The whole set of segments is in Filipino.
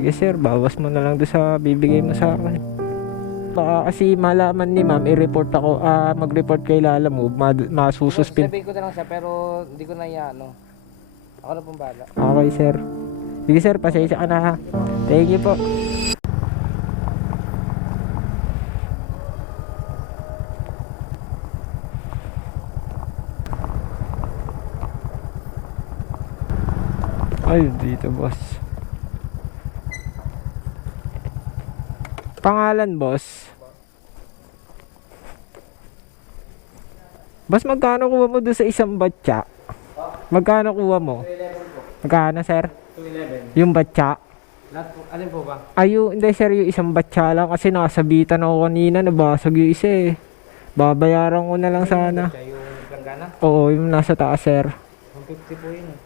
Sige sir, bawas mo na lang doon sa bibigay mo sa akin. Baka kasi malaman ni ma'am, i-report ako, ah, mag-report kay Lala mo, ma- masususpend. Sabihin ko na lang siya pero hindi ko na ano. Ako na pong bahala. Okay sir. Sige sir, pasensya ka na ha. Thank you po. Ay, dito boss. Pangalan boss? Boss, magkano kuha mo doon sa isang batya? Magkano kuha mo? Magkano, sir? 211. Yung batya? Lahat po, alin po ba? Ayo, hindi sir, yung isang batya lang kasi nakasabitan ako kanina, nabasag yung isa eh. Babayaran ko na lang sana. Yung planggana. Oo, yung nasa taas sir. 150 po yun. eh.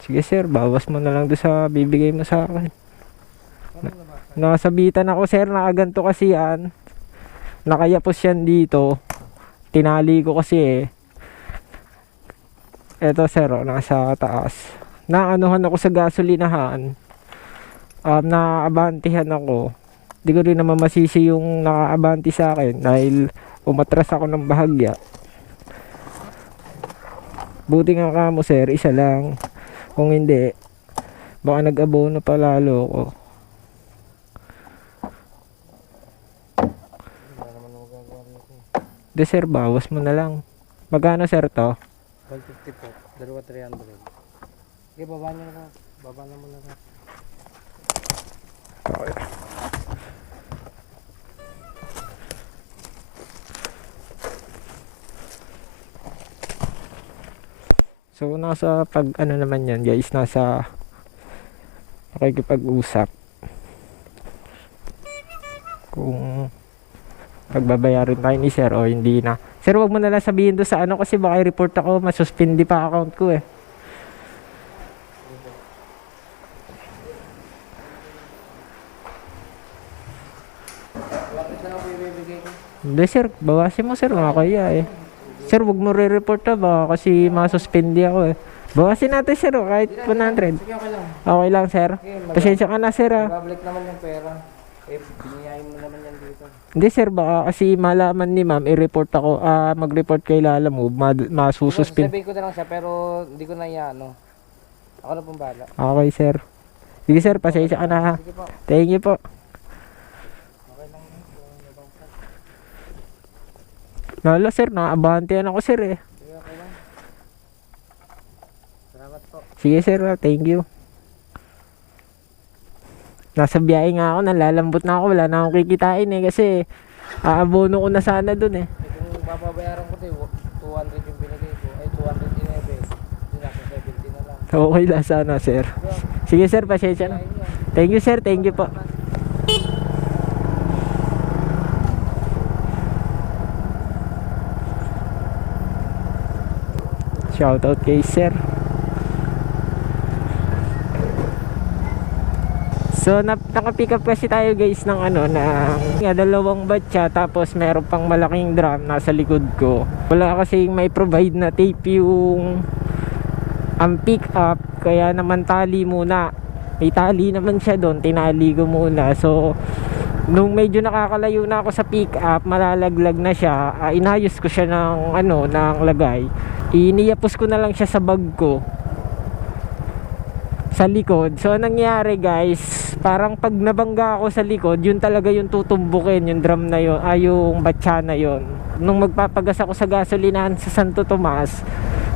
Sige sir, bawas mo na lang doon sa bibigay mo sa akin. Nakasabitan ako sir, nakaganto kasi yan. Nakayapos yan dito. Tinali ko kasi eh. Eto sir, oh, nasa taas. Naanuhan ako sa gasolinahan. Um, naabantihan ako. Di ko rin naman masisi yung nakaabanti sa akin dahil umatras ako ng bahagya. Buti nga ka mo sir, isa lang. Kung hindi, baka nag-abono pa lalo ko. Wala naman ako gagawa nito. De sir, bawas mo na lang. Magkano sir to? 150 po. Dalawa 300. Okay, baba na lang. Baba na muna lang. So nasa pag ano naman yan guys, nasa pakikipag-usap. Pagbabayarin tayo ni sir o hindi na. Sir, wag mo na lang sabihin doon sa ano kasi baka i-report ako, masuspindi pa account ko eh. Hindi sir, bawasin mo sir, nakakaya eh. Sir, wag mo re-report na ba kasi masuspindi ako eh. Bawasin natin sir, oh, kahit 100. Sige, okay lang. Okay lang sir. Pasensya ka na sir ah. Babalik naman yung pera. Eh, biniyahin mo naman. Hindi sir, baka kasi malaman ni ma'am, i-report ako, ah, mag-report kay Lala mo, ma- masususpend. Sabihin ko na lang siya pero hindi ko na ano. Ako na pong bahala. Okay sir. Sige sir, pasensya ka na ha. Sige po. Thank you po. Lala sir, naabantihan ako sir eh. Sige, okay lang. Salamat po. Sige sir, ah, thank you. Nasa biyahe nga ako, nalalambot na ako, wala na akong kikitain eh kasi aabono ko na sana dun eh. Kung bababayaran ko tayo, 200 yung binigay ko. Ay, 211. Hindi nasa 70 na lang. Okay lang sana sir. Sige sir, pasensya na. Yun. Thank you sir, thank you po. Shoutout kay sir. So naka-pick up kasi tayo guys ng ano na nga dalawang batya tapos meron pang malaking drum nasa likod ko. Wala kasi may provide na tape yung ang pick up kaya naman tali muna. May tali naman siya doon, tinali ko muna. So nung medyo nakakalayo na ako sa pick up, malalaglag na siya. ah, inayos ko siya ng ano, ng lagay. Iniyapos ko na lang siya sa bag ko sa likod. So, nangyari guys, parang pag nabangga ako sa likod, yun talaga yung tutumbukin, yung drum na yun, ay yung batya na yun. Nung magpapagas ako sa gasolinahan sa Santo Tomas,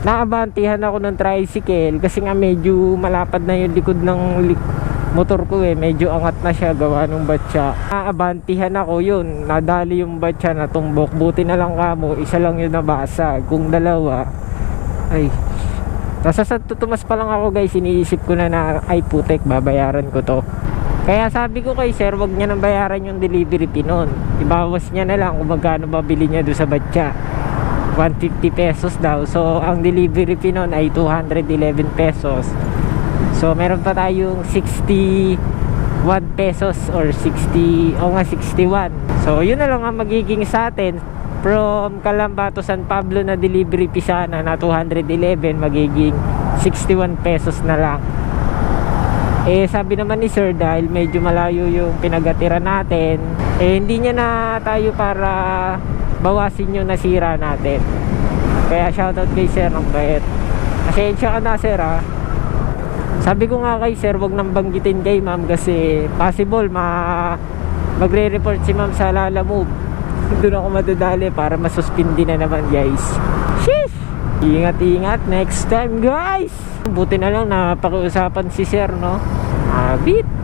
naabantihan ako ng tricycle kasi nga medyo malapad na yung likod ng li- motor ko eh, medyo angat na siya gawa ng batya. Naabantihan ako yun, nadali yung batya na tumbok, buti na lang kamo, isa lang yung nabasa, kung dalawa, ay Nasa Santo Tomas pa lang ako guys, iniisip ko na na ay putek, babayaran ko to. Kaya sabi ko kay sir, wag niya nang bayaran yung delivery fee nun. Ibawas niya na lang kung magkano babili niya doon sa batya. 150 pesos daw. So, ang delivery fee nun ay 211 pesos. So, meron pa tayong 61 pesos or 60, o nga 61. So, yun na lang ang magiging sa atin from Calamba to San Pablo na delivery fee na 211 magiging 61 pesos na lang Eh sabi naman ni sir dahil medyo malayo yung pinagatira natin, eh hindi niya na tayo para bawasin yung nasira natin. Kaya shoutout kay sir ng bait. Pasensya ka na sir ha. Sabi ko nga kay sir, wag nang banggitin kay ma'am kasi possible ma magre-report si ma'am sa Lala Move. Doon ako madadali para masuspindi na naman guys. Sheesh! Ingat-ingat next time guys! Buti na lang napakiusapan si sir no. Habit!